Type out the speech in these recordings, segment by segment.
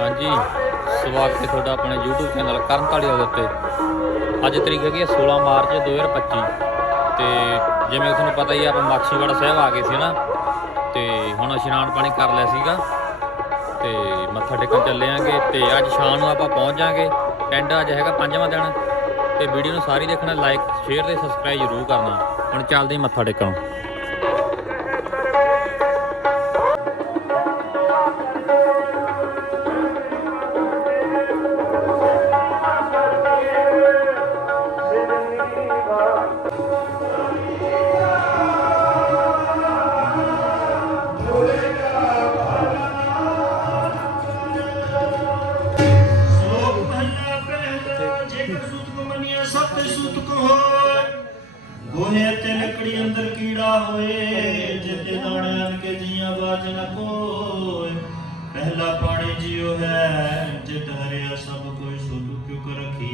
ਹਾਂਜੀ, ਸਵਾਗਤ ਹੈ ਤੁਹਾਡਾ ਆਪਣੇ YouTube ਚੈਨਲ ਕਰਨ ਧਾਲੀਵਾਲ ਦੇ ਉੱਤੇ। ਅੱਜ ਤਰੀਕ ਹੈਗੀ ਹੈ 16 ਮਾਰਚ 2025 ਤੇ ਜਿਵੇਂ ਤੁਹਾਨੂੰ ਪਤਾ ਹੀ ਆ, ਆਪਾਂ ਮਾਛੀਵਾੜਾ ਸਾਹਿਬ ਆ ਗਏ ਸੀ ਨਾ, ਤੇ ਹੁਣ ਇਸ਼ਨਾਨ ਪਾਣੀ ਕਰ ਲਿਆ ਸੀਗਾ, ਤੇ ਮੱਥਾ ਟੇਕਣ ਚੱਲੇ ਆਂਗੇ, ਤੇ ਅੱਜ ਸ਼ਾਮ ਨੂੰ ਆਪਾਂ ਪਹੁੰਚ ਜਾਾਂਗੇ। ਪਿੰਡ ਅੱਜ ਹੈਗਾ ਪੰਜਵਾਂ ਦਿਨ, ਤੇ ਵੀਡੀਓ ਨੂੰ ਸਾਰੀ ਦੇਖਣਾ ਲਾਈਕ ਸ਼ੇਅਰ ਤੇ ਸਬਸਕ੍ਰਾਈਬ ਜ਼ਰੂਰ ਕਰਨਾ। ਹੁਣ ਚੱਲਦੇ ਮੱਥਾ ਟੇਕਣ।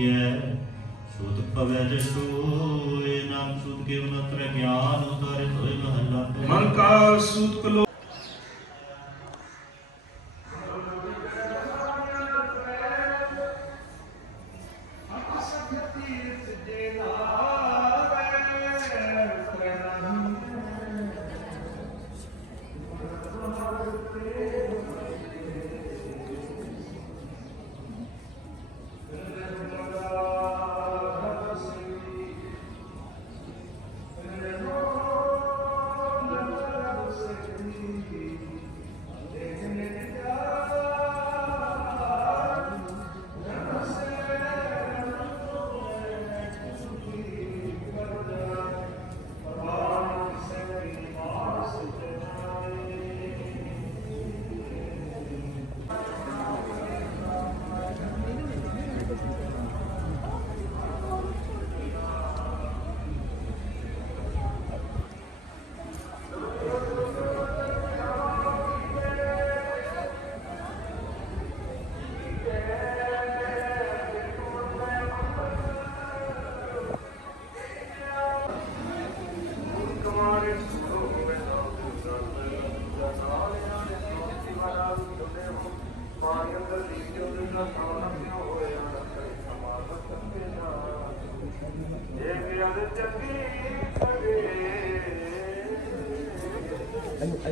ਕਿਉ ਕਰ ਰਖੀਐ ਸੁਧ ਪਵੈ ਜਸੋਏ ਨਾਮ ਸੁਧ ਕੇ ਉਨਤਰ ਗਿਆਨ ਉਤਾਰਿਤ ਹੋਏ ਮਹਲਾ ਮਨ ਕਾ ਸੂਤ ਕਲੋ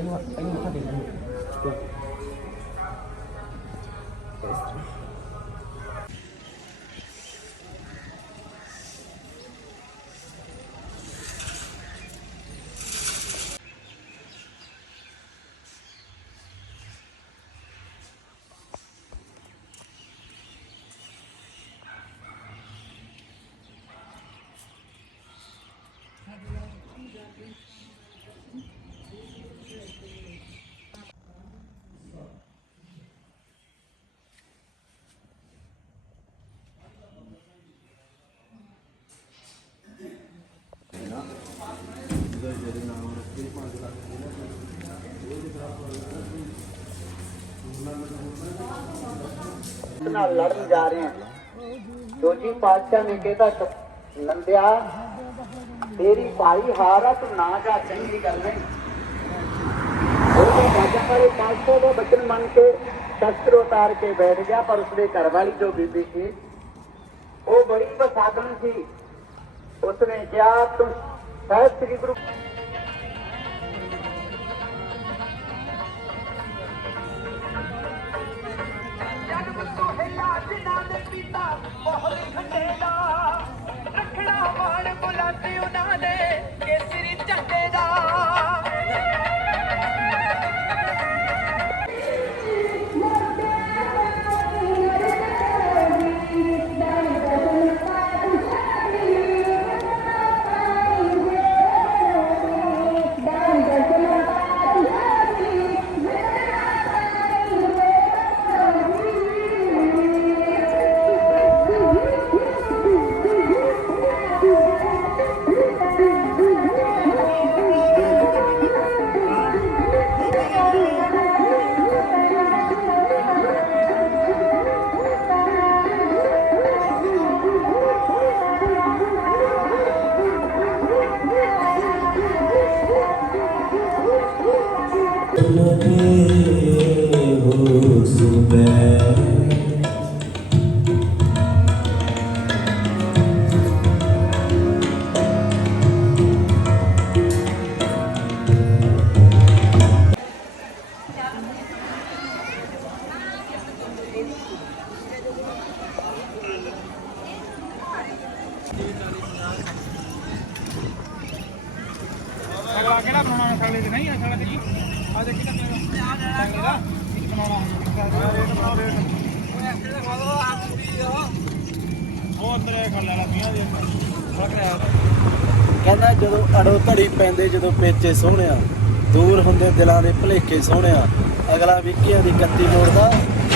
今今食べる。ਨਾਲ ਲੜਨ ਜਾ ਰਹੇ ਹਾਂ। ਦੋਜੀ ਪਾਤਸ਼ਾਹ ਨੇ ਕਿਹਾ ਨੰਦਿਆ, ਤੇਰੀ ਭਾਈ ਹਾਰਾ ਤੂੰ ਨਾ ਜਾ, ਚੰਗੀ ਗੱਲ ਨਹੀਂ। ਉਹ ਬਾਜਾ ਵਾਲੇ ਪਾਤਸ਼ਾਹ ਦਾ ਬਚਨ ਮੰਨ ਕੇ ਸ਼ਸਤਰ ਉਤਾਰ ਕੇ ਬੈਠ ਗਿਆ, ਪਰ ਉਸਦੇ ਘਰ ਵਾਲੀ ਜੋ ਬੀਬੀ ਸੀ, ਉਹ ਬੜੀ ਬਸਾਦਨ ਸੀ। ਉਸਨੇ ਕਿਹਾ, ਤੂੰ ਸਾਹਿਬ, ਸ੍ਰੀ ਗੁਰੂ ਜਨਮ ਸੋਹਿਲਾ ਜਿਨ੍ਹਾਂ ਨੇ ਪੀਤਾ ਬਹੁਤ ਖੰਡੇ ਦਾ ਰੱਖਣਾ ਮਾਣ ਬੁਲੰਦ ਉਹਨਾਂ ਦੇ ਕੇਸਰੀ ਅਗਲਾ ਕਿਹੜਾ ਬਣਾਉਣਾ ਸਾਲੇ ਦੀ ਨਹੀਂ ਆ ਸਾਲੇ ਦੀ ਆ ਦੇਖੀ ਤਾਂ ਬਣਾਉਣਾ ਉਹ ਅੰਦਰ ਇਹ ਕਰ ਲੈਣਾ 20 ਦੇ ਫ਼ਰਕ ਰਿਹਾ ਕਹਿੰਦਾ ਜਦੋਂ ਅੜੋ ਘੜੀ ਪੈਂਦੇ ਜਦੋਂ ਪੇਚੇ ਸੋਹਣਿਆ, ਦੂਰ ਹੁੰਦੇ ਦਿਲਾਂ ਦੇ ਭਲੇਖੇ ਸੋਹਣਿਆ। ਅਗਲਾ ਵਿੱਕੀਆਂ ਦੀ ਕੱਤੀ ਮੋੜਦਾ,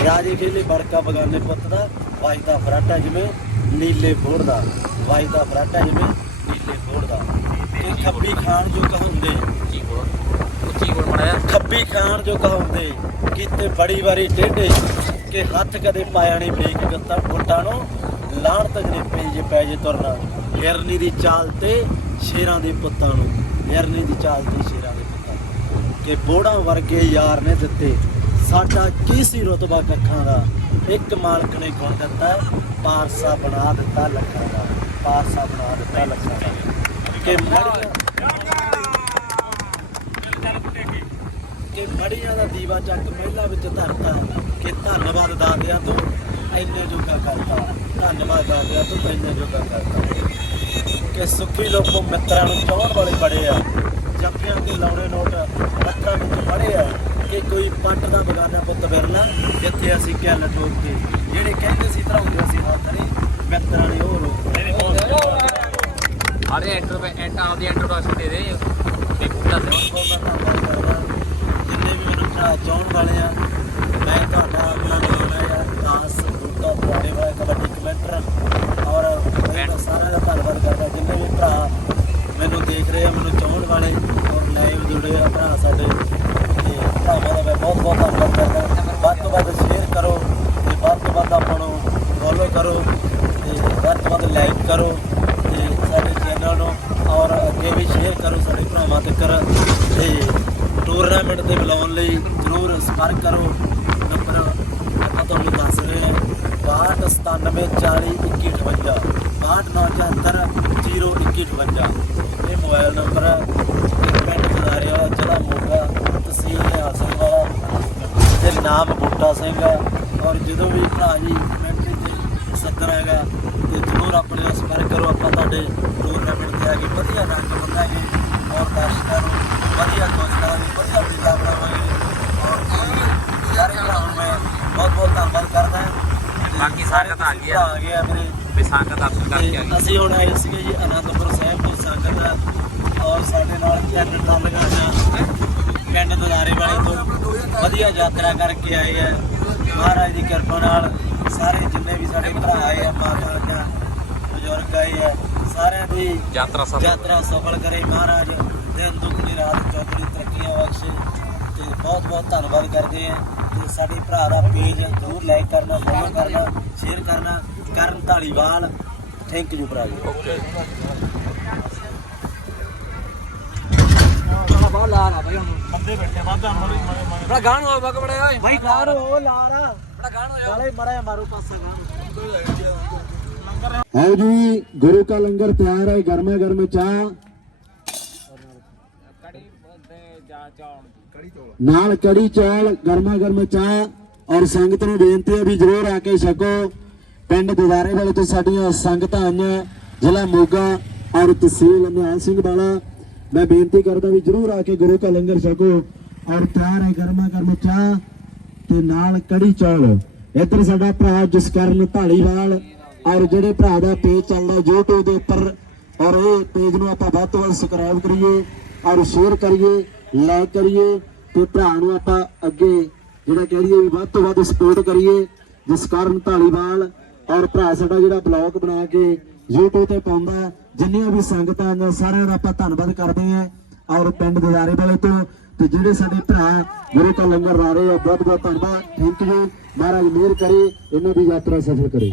ਰਾਜੇ ਖੇਲੇ ਬੜਕਾ ਬਗਾਨੇ ਪੁੱਤ ਦਾ ਵਾਜਦਾ ਫਰਾਟਾ ਜਿਵੇਂ ਨੀਲੇ ਫੋੜਦਾ ਵਾਜਦਾ ਫਰਾਟਾ ਜਿਵੇਂ ਨੀਲੇ ਫੋੜਦਾ ਇਹ ਖੱਬੀ ਖਾਨ ਜੋ ਕਹਾਉਂਦੇ ਉੱਚੀ ਬੋਲ ਉੱਚੀ ਬੋਲ ਮੜਿਆ ਖੱਬੀ ਖਾਨ ਜੋ ਕਹਾਉਂਦੇ ਕੀਤੇ ਬੜੀ ਵਾਰੀ ਟੇਢੇ ਕਿ ਹੱਥ ਕਦੇ ਪਾਇਆ ਨਹੀਂ ਬ੍ਰੇਕ ਗੱਤਾ ਫੁੱਟਾਂ ਨੂੰ ਲਾਣ ਤਜਰੇ ਪੈ ਜੇ ਪੈ ਜੇ ਤੁਰਨਾ। ਹਿਰਨੀ ਦੀ ਚਾਲ ਤੇ ਸ਼ੇਰਾਂ ਦੇ ਪੁੱਤਾਂ ਨੂੰ। ਹਿਰਨੀ ਦੀ ਚਾਲ ਤੇ ਸ਼ੇਰਾਂ ਦੇ ਪੁੱਤਾਂ ਨੂੰ। ਕਿ ਬੋੜਾਂ ਵਰਗੇ ਯਾਰ ਨੇ ਦਿੱਤੇ। ਸਾਡਾ ਕੀ ਸੀ ਰਤਬਾ ਕੱਖਾਂ ਦਾ? ਇੱਕ ਮਾਲਕ ਨੇ ਗੁਣ ਦਿੱਤਾ, ਪਾਰਸਾ ਬਣਾ ਦਿੱਤਾ ਲੱਖਾਂ ਦਾ। ਪਾਰਸਾ ਬਣਾ ਦਿੱਤਾ ਲੱਖਾਂ ਦਾ। ਕਿ ਮੜੀਆਂ ਕਿ ਮੜੀਆਂ ਦਾ ਦੀਵਾ ਚੱਕ ਮਹਿਲਾ ਵਿੱਚ ਧਰਤਾ ਕਿ ਧੰਨਵਾਦ ਦਾਦਿਆਂ ਤੋਂ ਇੰਨੇ ਜੋਗਾ ਕਰਤਾ। ਧੰਨਵਾਦ ਦਾਦਿਆਂ ਤੋਂ ਇੰਨੇ ਜੋਗਾ ਕਰਤਾ। ਕਿ ਸੁਖੀ ਲੋਕੋ ਮਿੱਤਰਾਂ ਨੂੰ ਚਾਹਣ ਵਾਲੇ ਬੜੇ ਆ। ਜੱਫਿਆਂ ਤੇ ਲਾਉਣੇ ਨੋਟ ਹੱਥਾਂ ਵਿੱਚ ਫੜੇ ਆ ਕਿ ਕੋਈ ਪੱਟ ਦਾ ਬਗਾਨਾ ਪੁੱਤ ਵਿਰਲਾ ਜਿੱਥੇ ਅਸੀਂ ਗੱਲ ਠੋਕ ਕੇ। ਜਿਹੜੇ ਕਹਿੰਦੇ ਸੀ ਧਰਾਉਂਦੇ ਸੀ ਹੱਥ ਨਹੀਂ ਮਿੱਤਰਾਂ ਨੇ ਉਹ ਰੋਕ ਆਰੇ ਐਂਟਰ ਐਂਟ ਆਪਦੀ ਇੰਟਰੋਡਕਸ਼ਨ ਦੇ। ਦੇ ਤੇ ਬੁੱਢਾ ਭਰਾ ਚਾਹੁਣ ਵਾਲੇ ਆ, ਮੈਂ ਤੁਹਾਡਾ ਆਪਣਾ ਨਾਮ ਹੈ ਦਾਸ ਗੁਰਦਾ ਪੁਰਾਣੇ ਵਾਲਾ ਕਬੱਡੀ ਕਮੈਂਟਰ। ਔਰ ਮੈਂ ਸਾਰਿਆਂ ਦਾ ਧੰਨਵਾਦ ਕਰਦਾ, ਜਿੰਨੇ ਵੀ ਭਰਾ ਮੈਨੂੰ ਦੇਖ ਰਹੇ ਆ, ਮੈਨੂੰ ਚਾਹਣ ਵਾਲੇ, ਔਰ ਲਾਈਵ ਜੁੜੇ ਆ ਭਰਾ ਸਾਡੇ। ਤੇ ਭਰਾਵਾਂ ਦਾ ਮੈਂ ਬਹੁਤ ਬਹੁਤ ਧੰਨਵਾਦ ਕਰਦਾ। ਵੱਧ ਤੋਂ ਵੱਧ ਸ਼ੇਅਰ ਕਰੋ, ਤੇ ਵੱਧ ਤੋਂ ਵੱਧ ਆਪਾਂ ਨੂੰ ਫੋਲੋ ਕਰੋ, ਤੇ ਵੱਧ ਤੋਂ ਵੱਧ ਲਾਈਕ ਕਰੋ, ਤੇ ਸਾਡੇ ਚੈਨਲ ਨੂੰ, ਔਰ ਅੱਗੇ ਵੀ ਸ਼ੇਅਰ ਕਰੋ ਸਾਡੇ ਭਰਾਵਾਂ ਤੱਕ। ਤੇ ਟੂਰਨਾਮੈਂਟ ਤੇ ਬੁਲਾਉਣ ਲਈ ਜਰੂਰ ਸੰਪਰਕ ਕਰੋ। ਨੰਬਰ ਆਪਾਂ ਤੁਹਾਨੂੰ ਦੱਸ ਰਹੇ ਹਾਂ। 6297 40 2158 6297 02158 ਇਹ ਮੋਬਾਈਲ ਨੰਬਰ ਹੈ। ਪਿੰਡ ਖਦਾਰੇ ਵਾਲਾ ਜ਼ਿਲ੍ਹਾ ਮੋਗਾ ਤਹਿਸੀਲ ਨਿਹਾਲ ਸਿੰਘ ਵਾਲਾ ਤੇ ਨਾਮ ਬੂਟਾ ਸਿੰਘ ਹੈ। ਔਰ ਜਦੋਂ ਵੀ ਭਰਾ ਜੀ ਕਮੈਂਟਰੀ ਤੇ ਸੱਦਰ ਹੈਗਾ, ਤੇ ਜ਼ਰੂਰ ਆਪਣੇ ਨਾਲ ਸੰਪਰਕ ਕਰੋ। ਆਪਾਂ ਤੁਹਾਡੇ ਟੂਰਨਾਮੈਂਟ ਤੇ ਆ ਕੇ ਵਧੀਆ ਰੰਗ ਬੰਨਾਂਗੇ ਔਰ ਦਰਸ਼ਕਾਂ ਨੂੰ ਵਧੀਆ ਦੋਸਤਾਂ ਨੂੰ ਵਧੀਆ ਮੇਲਾ ਬਣਾਵਾਂਗੇ ਔਰ ਸਾਰੇ ਭਰਾਵਾਂ ਨੂੰ ਮੈਂ ਬਹੁਤ ਬਹੁਤ ਧੰਨਵਾਦ ਕਰਦਾ ਹਾਂ। ਬਾਕੀ ਸੰਗਤ ਆ ਗਈ ਆ। ਆ ਗਿਆ ਮੇਰੇ। ਵੀ ਸੰਗਤ ਦਰਸ਼ਨ ਕਰਕੇ ਆ ਗਈ। ਅਸੀਂ ਹੁਣ ਆਏ ਸੀਗੇ ਜੀ ਅਨੰਦਪੁਰ ਸਾਹਿਬ ਤੋਂ ਸੰਗਤ ਔਰ ਸਾਡੇ ਨਾਲ ਤਿੰਨ ਟਰਾਲੀਆਂ ਜਾਂ ਪਿੰਡ ਦਲਾਰੇ ਵਾਲੇ ਤੋਂ ਵਧੀਆ ਯਾਤਰਾ ਕਰਕੇ ਆਏ ਹੈ ਮਹਾਰਾਜ ਦੀ ਕਿਰਪਾ ਨਾਲ ਸਾਰੇ ਜਿੰਨੇ ਵੀ ਸਾਡੇ ਭਰਾ ਆਏ ਆ ਮਾਤਾ ਜਾਂ ਬਜ਼ੁਰਗ ਆਏ ਆ ਸਾਰਿਆਂ ਦੀ ਯਾਤਰਾ ਸਫਲ। ਯਾਤਰਾ ਸਫਲ ਕਰੇ। ਮਹਾਰਾਜ ਦਿਨ ਦੁੱਗਣੀ ਰਾਤ ਚੌਗਣੀ ਤਰੱਕੀਆਂ ਬਖਸ਼ੇ ਤੇ ਬਹੁਤ ਬਹੁਤ ਧੰਨਵਾਦ ਕਰਦੇ ਆ ਤੇ ਸਾਡੇ ਭਰਾ ਦਾ ਪੇਜ ਜ਼ਰੂਰ ਲਾਈਕ ਕਰਨਾ ਫੋਲੋ ਕਰਨਾ ਸ਼ੇਅਰ ਕਰਨਾ। ਕਰਨ ਢਾਲੀਵਾਲ ਥੈਂਕ ਯੂ ਭਰਾ ਜੀ ਓਕੇ ਬੰਦੇ ਬੈਠੇ ਵਾਧਾ ਮੜੇ ਮੜੇ ਬੜਾ ਗਾਣ ਹੋਇਆ ਬਗ ਬੜਾ ਓਏ। ਭਾਈ ਗਾਰ ਹੋ ਲਾਰਾ ਬੜਾ ਗਾਣ ਹੋਇਆ। ਕਾਲੇ ਮੜਾ ਮਾਰੋ ਪਾਸਾ ਗਾਰ ਆਓ ਜੀ, ਗੁਰੂ ਕਾ ਲੰਗਰ ਤਿਆਰ ਹੈ, ਗਰਮੇ ਗਰਮੇ ਚਾਹ। ਨਾਲ ਕੜੀ ਚੌਲ, ਗਰਮਾ ਗਰਮ ਚਾਹ, ਔਰ ਸੰਗਤ ਨੂੰ ਬੇਨਤੀ ਹੈ ਵੀ ਜ਼ਰੂਰ ਆ ਕੇ ਛਕੋ। ਪਿੰਡ ਦੁਵਾਰੇ ਵਾਲੇ ਤੋਂ ਸਾਡੀਆਂ ਸੰਗਤਾਂ ਆਈਆਂ, ਜ਼ਿਲ੍ਹਾ ਮੋਗਾ ਔਰ ਤਹਿਸੀਲ ਨਿਹਾਲ ਸਿੰਘ ਵਾਲਾ ਮੈਂ ਬੇਨਤੀ ਕਰਦਾ ਵੀ ਜ਼ਰੂਰ ਆ ਕੇ ਗੁਰੂ ਕਾ ਲੰਗਰ ਛਕੋ, ਔਰ ਤਿਆਰ ਹੈ ਗਰਮਾ ਗਰਮ ਚਾਹ ਤੇ ਨਾਲ ਕੜੀ ਚੌਲ। ਇੱਧਰ ਸਾਡਾ ਭਰਾ ਜਸਕਰਨ ਢਾਲੀਵਾਲ ਔਰ ਜਿਹੜੇ ਭਰਾ ਦਾ ਪੇਜ ਚੱਲਦਾ YouTube ਦੇ ਉੱਪਰ, ਔਰ ਇਹ ਪੇਜ ਨੂੰ ਆਪਾਂ ਵੱਧ ਤੋਂ ਵੱਧ ਸਬਸਕ੍ਰਾਈਬ ਕਰੀਏ, ਔਰ ਸ਼ੇਅਰ ਕਰੀਏ ਲਾਈਕ ਕਰੀਏ, ਤੇ ਭਰਾ ਨੂੰ ਆਪਾਂ ਅੱਗੇ ਜਿਹੜਾ ਕਹਿ ਲਈਏ ਵੀ ਵੱਧ ਤੋਂ ਵੱਧ ਸਪੋਰਟ ਕਰੀਏ, ਜਿਸ ਕਾਰਨ ਢਾਲੀਵਾਲ ਔਰ ਭਰਾ ਸਾਡਾ ਜਿਹੜਾ ਬਲੌਗ ਬਣਾ ਕੇ YouTube ਤੇ ਪਾਉਂਦਾ, ਜਿੰਨੀਆਂ ਵੀ ਸੰਗਤਾਂ ਨੇ ਸਾਰਿਆਂ ਦਾ ਆਪਾਂ ਧੰਨਵਾਦ ਕਰਦੇ ਹਾਂ, ਔਰ ਪਿੰਡ ਦਿਦਾਰੇ ਵਾਲੇ ਤੋਂ, ਤੇ ਜਿਹੜੇ ਸਾਡੇ ਭਰਾ ਗੁਰੂ ਕਾ ਲੰਗਰ ਲਾ ਰਹੇ ਆ, ਬਹੁਤ ਬਹੁਤ ਧੰਨਵਾਦ ਥੈਂਕ ਯੂ ਮਹਾਰਾਜ ਮਿਹਰ ਕਰੇ, ਇਹਨਾਂ ਦੀ ਯਾਤਰਾ ਸਫਲ ਕਰੇ।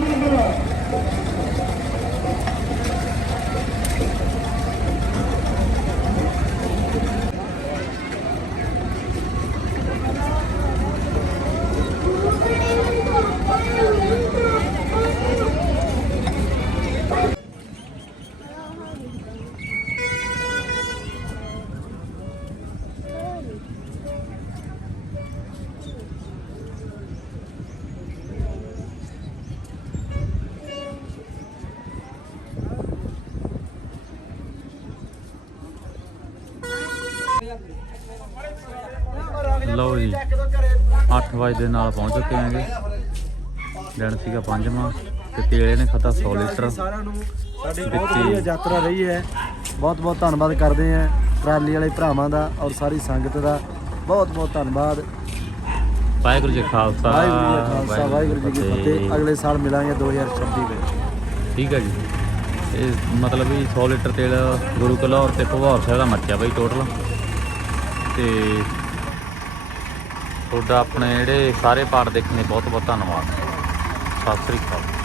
ਲਓ ਜੀ 8 ਵਜੇ ਦੇ ਨਾਲ ਪਹੁੰਚ ਚੁੱਕੇ ਆਂਗੇ ਦਿਨ ਸੀਗਾ ਪੰਜਵਾਂ ਤੇ ਤੇਲੇ ਨੇ ਖਾਤਾ 100 ਲੀਟਰ। ਸਾਰਿਆਂ ਨੂੰ ਸਾਡੀ ਬਹੁਤ। ਵਧੀਆ ਯਾਤਰਾ ਰਹੀ ਹੈ। ਬਹੁਤ ਬਹੁਤ ਧੰਨਵਾਦ ਕਰਦੇ ਹਾਂ ਟਰਾਲੀ ਵਾਲੇ ਭਰਾਵਾਂ ਦਾ ਔਰ ਸਾਰੀ ਸੰਗਤ ਦਾ। ਬਹੁਤ ਬਹੁਤ ਧੰਨਵਾਦ। ਵਾਹਿਗੁਰੂ ਜੀ ਕਾ ਖਾਲਸਾ ਵਾਹਿਗੁਰੂ ਜੀ ਕਾ ਖਾਲਸਾ ਵਾਹਿਗੁਰੂ ਜੀ ਕੀ ਫਤਿਹ। ਅਗਲੇ ਸਾਲ ਮਿਲਾਂਗੇ 2026 ਵਿੱਚ। ਠੀਕ ਹੈ ਜੀ। ਇਹ ਮਤਲਬ ਵੀ 100 ਲੀਟਰ ਤੇਲ ਗੁਰੂ ਕਲੌਰ ਤੇ ਭਵਾਰ ਸਾਹਿਬ ਦਾ ਮੱਚਿਆ ਬਈ ਟੋਟਲ ਤੇ ਤੁਹਾਡਾ ਆਪਣੇ ਜਿਹੜੇ ਸਾਰੇ ਪਾਰਟ ਦੇਖਣੇ ਬਹੁਤ ਬਹੁਤ ਧੰਨਵਾਦ। ਸਤਿ ਸ੍ਰੀ ਅਕਾਲ।